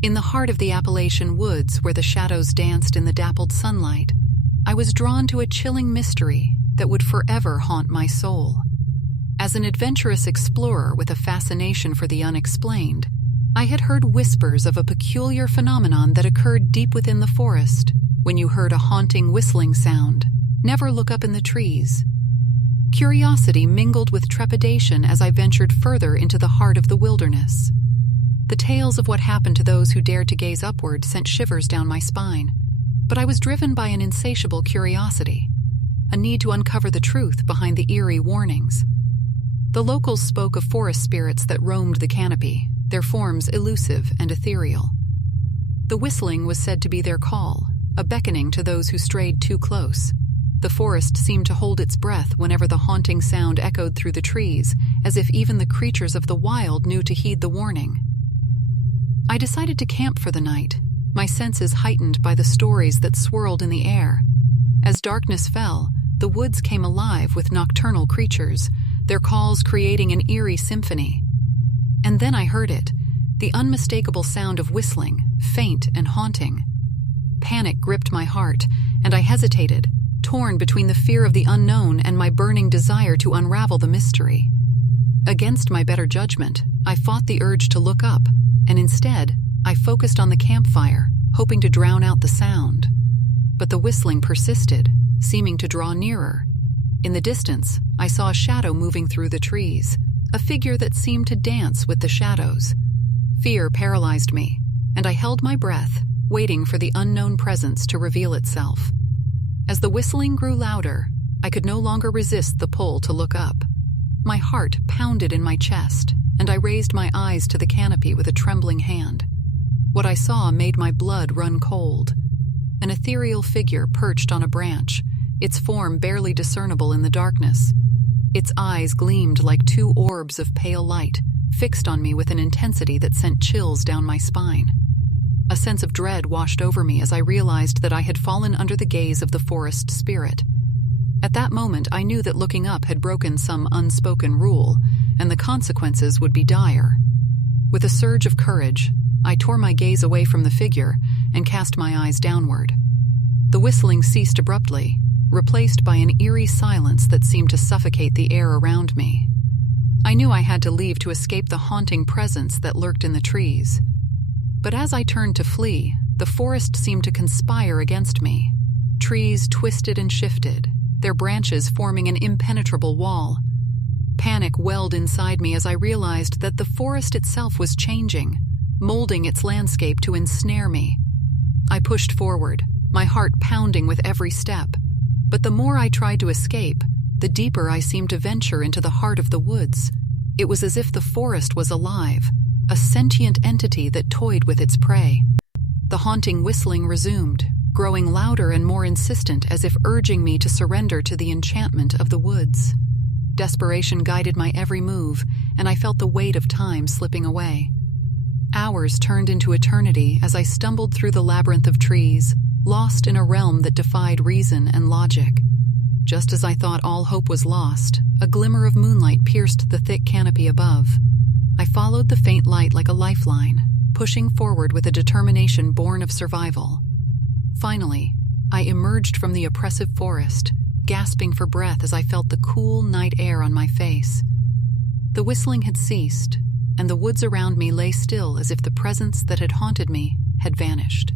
In the heart of the Appalachian woods, where the shadows danced in the dappled sunlight, I was drawn to a chilling mystery that would forever haunt my soul. As an adventurous explorer with a fascination for the unexplained, I had heard whispers of a peculiar phenomenon that occurred deep within the forest. When you heard a haunting whistling sound, never look up in the trees. Curiosity mingled with trepidation as I ventured further into the heart of the wilderness. The tales of what happened to those who dared to gaze upward sent shivers down my spine, but I was driven by an insatiable curiosity, a need to uncover the truth behind the eerie warnings. The locals spoke of forest spirits that roamed the canopy, their forms elusive and ethereal. The whistling was said to be their call, a beckoning to those who strayed too close. The forest seemed to hold its breath whenever the haunting sound echoed through the trees, as if even the creatures of the wild knew to heed the warning. I decided to camp for the night, my senses heightened by the stories that swirled in the air. As darkness fell, the woods came alive with nocturnal creatures, their calls creating an eerie symphony. And then I heard it, the unmistakable sound of whistling, faint and haunting. Panic gripped my heart, and I hesitated, torn between the fear of the unknown and my burning desire to unravel the mystery. Against my better judgment, I fought the urge to look up, and instead, I focused on the campfire, hoping to drown out the sound. But the whistling persisted, seeming to draw nearer. In the distance, I saw a shadow moving through the trees, a figure that seemed to dance with the shadows. Fear paralyzed me, and I held my breath, waiting for the unknown presence to reveal itself. As the whistling grew louder, I could no longer resist the pull to look up. My heart pounded in my chest, and I raised my eyes to the canopy with a trembling hand. What I saw made my blood run cold. An ethereal figure perched on a branch, its form barely discernible in the darkness. Its eyes gleamed like two orbs of pale light, fixed on me with an intensity that sent chills down my spine. A sense of dread washed over me as I realized that I had fallen under the gaze of the forest spirit. At that moment, I knew that looking up had broken some unspoken rule, and the consequences would be dire. With a surge of courage, I tore my gaze away from the figure and cast my eyes downward. The whistling ceased abruptly, replaced by an eerie silence that seemed to suffocate the air around me. I knew I had to leave to escape the haunting presence that lurked in the trees. But as I turned to flee, the forest seemed to conspire against me. Trees twisted and shifted, their branches forming an impenetrable wall. Panic welled inside me as I realized that the forest itself was changing, molding its landscape to ensnare me. I pushed forward, my heart pounding with every step. But the more I tried to escape, the deeper I seemed to venture into the heart of the woods. It was as if the forest was alive, a sentient entity that toyed with its prey. The haunting whistling resumed, growing louder and more insistent as if urging me to surrender to the enchantment of the woods. Desperation guided my every move, and I felt the weight of time slipping away. Hours turned into eternity as I stumbled through the labyrinth of trees, lost in a realm that defied reason and logic. Just as I thought all hope was lost, a glimmer of moonlight pierced the thick canopy above. I followed the faint light like a lifeline, pushing forward with a determination born of survival. Finally, I emerged from the oppressive forest, gasping for breath as I felt the cool night air on my face. The whistling had ceased, and the woods around me lay still as if the presence that had haunted me had vanished.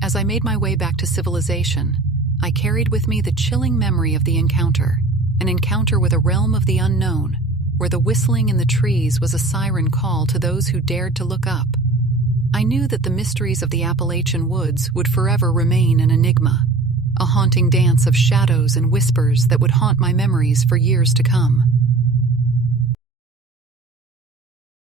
As I made my way back to civilization, I carried with me the chilling memory of the encounter, an encounter with a realm of the unknown, where the whistling in the trees was a siren call to those who dared to look up. I knew that the mysteries of the Appalachian woods would forever remain an enigma, a haunting dance of shadows and whispers that would haunt my memories for years to come.